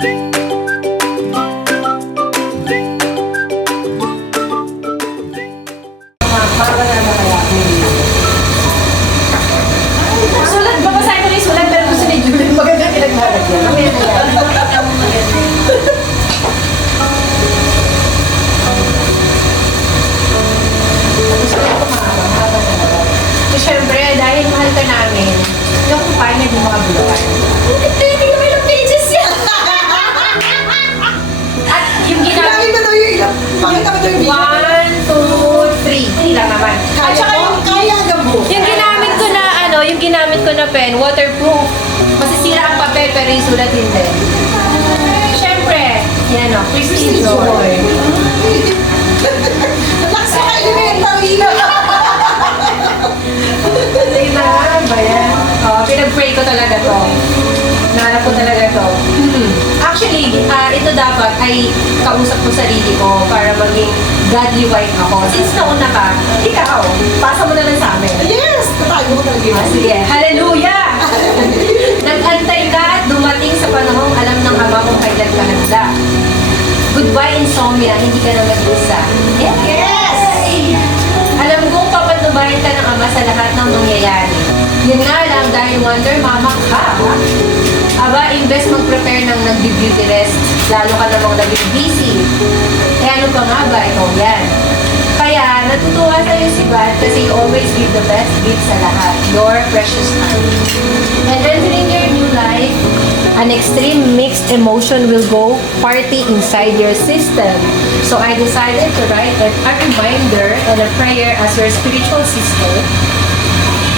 Sulat, babasahin ko na yung sulat, pero gusto ni Julie magandang pinaglalagyan. Mamaya na yan. So, syempre, dahil mahal ka namin, yung kumpanya di mga bulakan. Hindi naman ilang pages yan! At yung ginamit... Pakita daw yung ilang. Pakita mo daw yung video. 1, 2, 3. Hindi lang naman. At saka Kaya hanggang buo. yung ginamit ko na yung ginamit ko na pen, waterproof. Masisira ang papel pero yung sulat hindi. Syempre, yan o, Christine Joy. Relax ka, elementary. Sige na nga ba yan? Pinag-pray ko talaga to. Nahanap ko talaga to. Actually, ito dapat ay kausap ko sarili ko para maging godly wife ako. Since nauna ka, ikaw, pasa mo na lang sa amin. Yes! Tatago ko talaga yun. Sige, hallelujah! Nag-antay ka at dumating sa panahong alam ng Ama kung kailan ka handa. Goodbye insomnia, hindi ka na mag-isa. Yes! Alam kong papatubayan ka ng Ama sa lahat ng mangyayari. Yun nga lang, dahil wonder mama ka, aba, imbes mag-prepare ng nag-beauty rest, lalo ka namang naging busy. Eh ano pa nga ba? Ikaw yan. Kaya, natutuwa sa'yo si God kasi you always give the best gift sa lahat, your precious time. And entering your new life, an extreme mixed emotion will go party inside your system. So I decided to write a reminder and a prayer as your spiritual sister.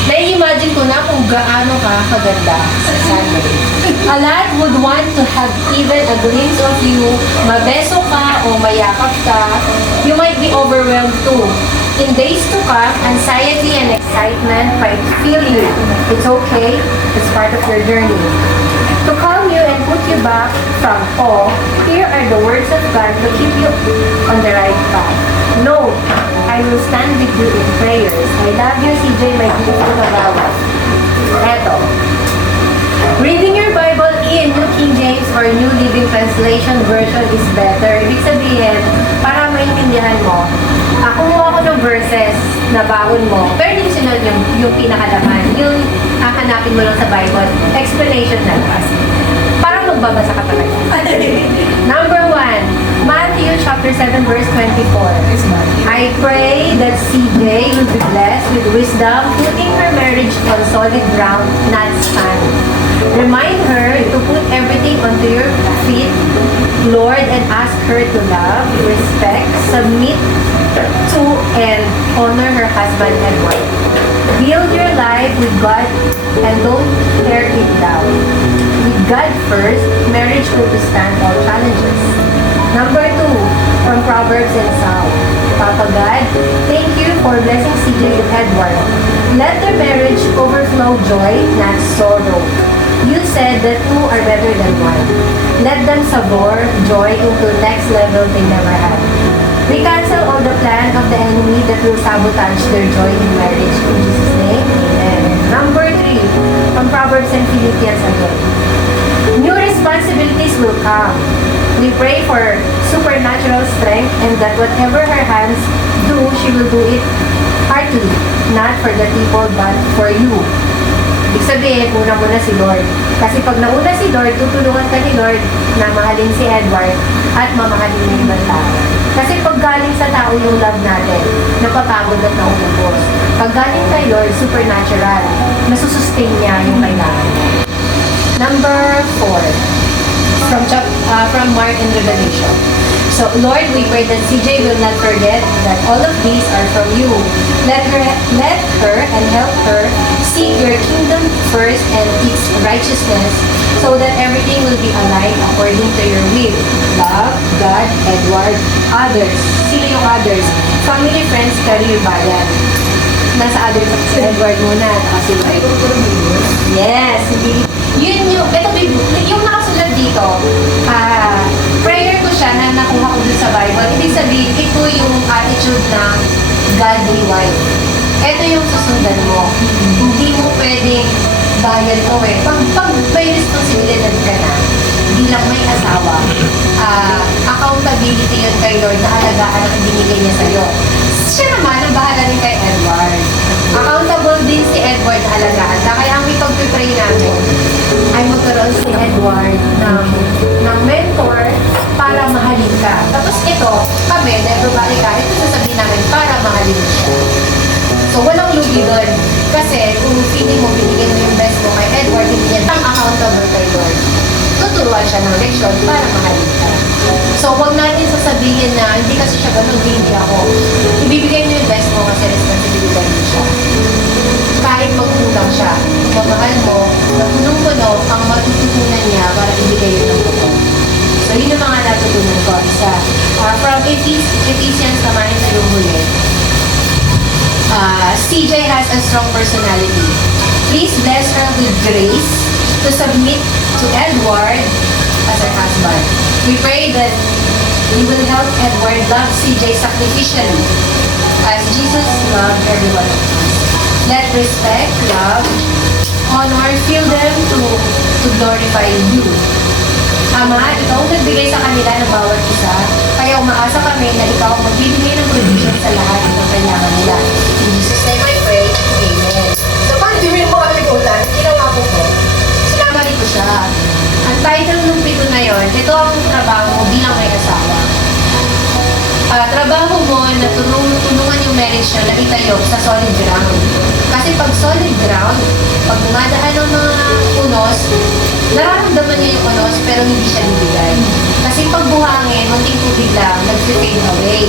Nai-imagine ko na kung gaano ka kaganda sa Sunday. A lot would want to have even a glimpse of you. Mabeso ka o mayakap ka. You might be overwhelmed too. In days to come, anxiety and excitement might fill you. It's okay. It's part of your journey. To calm you and put you back from awe, here are the words of God to keep you on the right path. No, I will stand with you in prayers. I love you, CJ, my beautiful Kagawa. Eto. Reading your Bible in New King James or New Living Translation version is better. Ibig sabihin, para maintindihan mo, kumuha ko ng verses na baon mo, pero hindi mo sinunod yung pinakalaman. Yung hahanapin mo lang sa Bible, explanation na lang. Parang magbabasa ka talaga. Number 1, Matthew chapter 7 verse 24. I pray that CJ will be blessed with wisdom, putting her marriage on solid ground, not sand. Remind her to put everything onto your feet, Lord, and ask her to love, respect, submit to, and honor her husband and wife. Build your life with God and don't tear it down. With God first, marriage will withstand all challenges. Number 2, from Proverbs and Psalms. Papa God, thank you for blessing CJ with Edward. Let their marriage overflow joy, not sorrow. You said that two are better than one. Let them savor joy into next level they never had. We cancel all the plan of the enemy that will sabotage their joy in marriage. In Jesus' name, amen. Number 3, from Proverbs and Philippians again. New responsibilities will come. We pray for supernatural strength and that whatever her hands do, she will do it heartily, not for the people but for you. Ibig sabihin, una muna si Lord. Kasi pag nauna si Lord, tutulungan ka ni Lord na mahalin si Edward at mamahalin ng ibang tao. Kasi pag galing sa tao yung love natin, napapagod at naubos. Pag galing kay Lord, supernatural. Nasusustain niya yung kailangan. Number 4, from Mark and Revelation. So, Lord, we pray that CJ will not forget that all of these are from you. Let her and help her seek your kingdom first and its righteousness so that everything will be aligned according to your will. Love, God, Edward, others. Sino yung others? Family, friends, career, bayan. Nasa others si Edward muna at si Mike. Yes, hindi. Yun yung nakasulat dito, prayer ko siya na nakuha ko dun sa Bible. Ibig sabihin, ito yung attitude ng godly wife. Ito yung susundan mo. Hindi mo pwedeng bayan ko eh. Pag may responsibilidad ka na, bilang may asawa, asawa, accountability yun kay Lord na alagaan ang binigay niya sa'yo. Siya naman ang bahala rin kay Edward. Accountable din si Edward na alagaan. Kaya ang ipag-pray namin ay magkaroon si Edward ng mentor para mahalin ka. Tapos ito, kami, dahil babae ka, ito sasabihin namin para mahalin mo siya. So, walang lugi doon. Kasi kung feeling mo, binigyan mo yung best mo kay Edward, hindi niya ang accountable kay Lord. Tuturuan siya ng leksyon para mahalin ka. So, huwag natin sasabihin na hindi kasi siya ganun, hindi ako. Ibibigay mo yung best mo kasi responsibility mo siya. Kahit magkulang siya, mamahal mo, na punong-puno ang matututunan niya para ibigay yun ng puno. So, yun yung mga natutunan ko. Isa, from Ephesians naman ito yung huli. CJ has a strong personality. Please bless her with grace to submit to Edward as her husband. We pray that you will help Edward love CJ sacrificially as Jesus loved everyone of us. Let respect, love, honor fill them to glorify you. Ama, ikaw ang nagbigay sa kanila ng bawat isa, kaya umaasa kami na ikaw ang magbibigay ng provision sa lahat ng kailangan nila. In Jesus' name I pray, Amen. So, paano di mo yung mga likutan? Ginawa ko po. Sinamari ko siya. Ang title ng pito na yon, ito ang trabaho mo bilang may asawa. Trabaho mo na tulungan yung marriage niya na itayo sa solid ground. Kasi pag solid ground, pag dumadaan ng mga unos, nararamdaman niya yung unos pero hindi siya bibigay. Kasi pag buhangin, munting tubig lang, nag-fade away.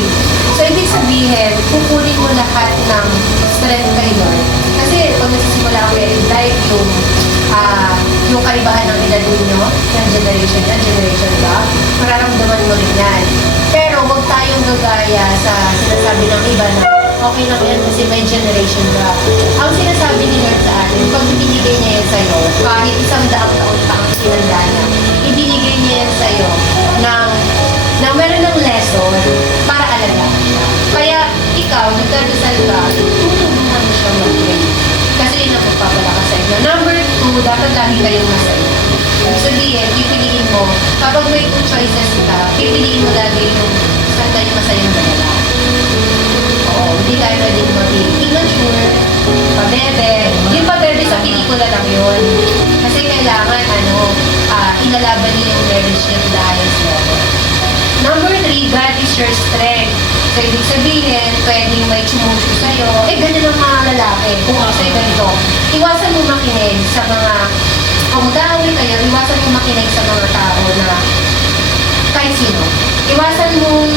So, ibig sabihin, kukunin mo lahat ng strength kay Lord. Kasi pag nagsisimula ang married life, yung kaibahan ng edad ninyo, yung generation gap, mararamdaman mo rin yan. Pero huwag tayong gagaya sa sinasabi ng iba na okay lang yan kasi may generation gap. Ang sinasabi ni Lord sa atin, pag ibinigay niya yan sa'yo, kahit 100 taon pa ang sinanda niya, ibinigay niya yan sa'yo na meron ng lesson para alagaan siya. Kaya ikaw, nagdadasal ka, tutulungan mo siya mag-pray. Kasi yun ang magpapalakas sa inyo. Number 2, dapat lagi kayong masaya. Ibig sabihin, pipiliin mo, kapag may 2 choices ka, pipiliin mo lagi yung saan kayo masayang dalawa. Oo, hindi tayo pwedeng magiging immature, pabebe. Yung pabebe sa pelikula lang yun. Kasi kailangan, ilalaban niyo yung marriage niyo to the highest level. Number 3, God is your strength. So, ibig sabihin, pwedeng may chumusyo sa'yo. Ganyan ang mga lalaki. Kung kasi ganito, iwasan mo makinig sa mga, kung mag-aaway kayo, iwasan mo makinig sa mga tao na kahit sino. Iwasan mo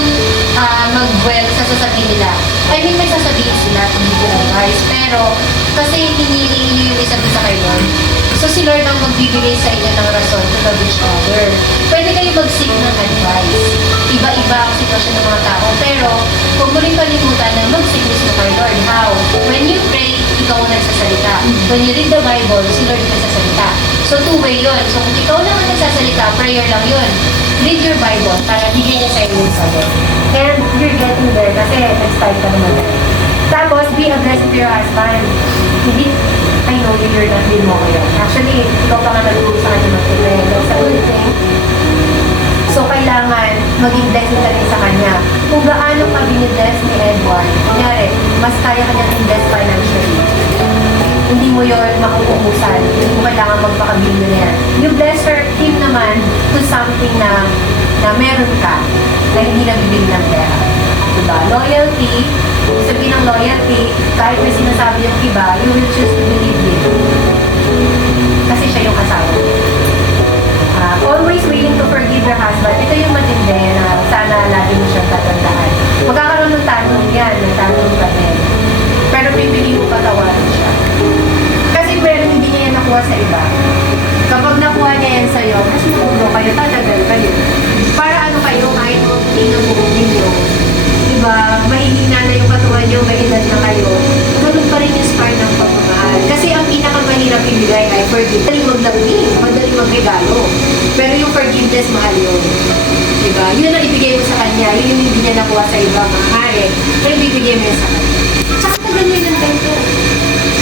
mag-dwell sa sasabihin nila. I mean, may sasabihin sila, hindi ko advice. Pero, kasi hinili niyo yung isa't isa kay Lord. So, si Lord ang magbibigay sa inyo ng rason to love each other. Pwede kayo mag-seek ng advice. Iba-iba ang sitwasyon ng mga tao. Pero, huwag mo rin kalimutan na mag-seek mismo kay Lord. How? When you pray, ikaw ang nagsasalita. When you read the Bible, si Lord ang nagsasalita. So, two-way yun. So, kung ikaw lang ang nagsasalita, prayer lang yun. Read your Bible para bigyan niya sa inyo yung sagot. And you're getting there kasi nag-start ka naman. Tapos, be aggressive to your husband. Hindi, I know you're not din mo kayo. Actually, ikaw pa nga nag-uus sa kanya mag-prepare. That's a good thing. So, kailangan maging blessing ka rin sa kanya. Kung gaano ka binibless ni Edward, kunyari, mas kaya ka niyang invest financially. Hindi mo yun makukuhusan. Hindi mo kailangan magpaka-billionaire. You bless him naman to something na meron ka na hindi nabibili ng pera. Diba? Loyalty, sabihin ng loyalty, kahit may sinasabi yung iba, you will choose to believe him. Kasi siya yung asawa. Always willing to forgive your husband. Ito yung matindi na sana lagi mo siyang tatandaan. Magkakaroon ng tanong yan, ng tanong pa din. Pero pipili mo patawarin siya. Kasi pwede hindi niya yan nakuha sa iba. Kapag nakuha niya yan sa'yo, mas magulo kayo, tatagal kayo. Para ano kayo, kahit hindi na buong ninyo. Diba, mahihina na yung katawan niyo, may edad na kayo. Ganun pa rin yung spark ng pagmamahal. Kasi ang pinakamahirap ibigay ay forgiveness. Madaling maglambing, madaling magregalo. Pero yung forgiveness, mahal yun. Diba? Yun ang ibigay mo sa kanya. Yun yung hindi niya nakuha sa iba, mahal. Pero ibibigay mo yun sa kanya. Tsaka tagal mo yun ng ganito.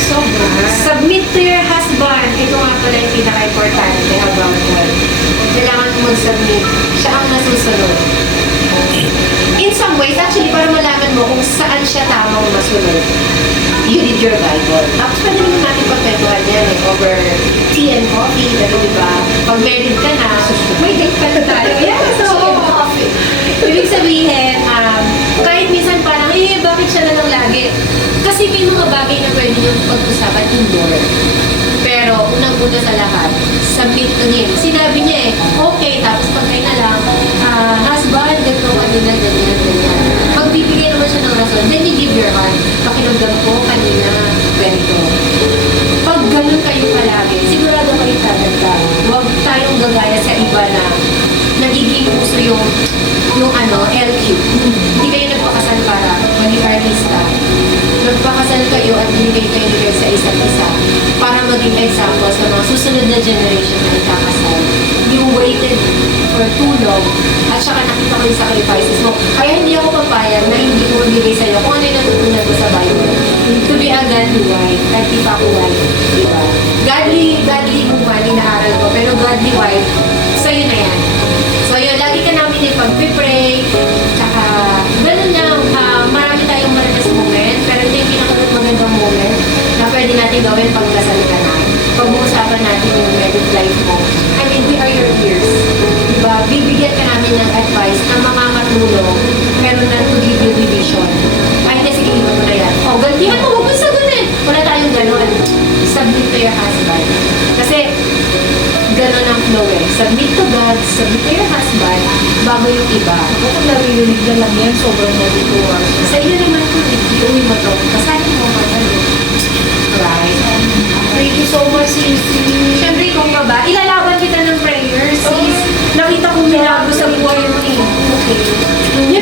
Sobra. Submit to your husband. Ito nga pala yung pinaka-importante habang kailangan mo mag-submit. Siya ang nasusunod. In some ways, actually, para malaman mo kung saan siya tamang masunod, you need your Bible. Tapos pwede naman natin pagkwentuhan yan over tea and coffee, pero diba, pag married ka na, may date pa na tayo. Yes, so, Coffee. ibig sabihin, kahit minsan parang, bakit siya na lang lagi? Kasi may mga bagay na pwede niyong pag-usapan indoor. Pero, unang-una sa lahat, submit to him. Sinabi niya okay, tapos pag kayo na lang, husband, ganito, ganyan. Magbibigay naman siya ng rason, then you give your heart. Pakiramdam ko kanina, ganito. Pag ganun kayo palagi, sigurado kayo tatanda. Huwag tayong gagaya sa iba na nagiging uso yung LQ. Hindi kayo nagpakasal para maging artista. Nagpakasal kayo at binigay kayo ni God sa isa't isa para maging example sa mga susunod na generation na ikakasal. You waited for too long at saka nakita ko yung sacrifices mo. Kaya hindi ako papayag na hindi ko magbigay sa'yo kung ano yung natutunan ko sa Bible. To be a godly wife, kahit di pa ako wife. Diba? Godly woman, inaaral ko, pero godly wife, sa'yo na yan. So yun, lagi ka namin ipag-pray, tsaka ganun lang, marami tayong maranas moment, pero ito yung pinakamagandang moment na pwede natin gawin pag kasal ka na. Pag-uusapan natin yung married life mo. I mean, we are your ears. Diba? Bibigyan ka namin ng advice na makakatulong, pero na to give you division. Ay, hindi, sige, iba mo na yan. O, gantihan mo, huwag mo sagutin. Wala tayong ganun. Submit to your husband. Kasi, ganun ang flow eh. Submit to God, submit to your husband, bago yung iba. Ako kung naririnig na lang yan, sobrang natutuwa siya. Sa iyo naman kung iuwi mo to, kasahin mo magano. Right? Thank you so much, Sisi. Siyempre, kung pa ba, ilalaban kita ng prayers, sis. Nakita ko milagro sa buhay mo eh. Okay.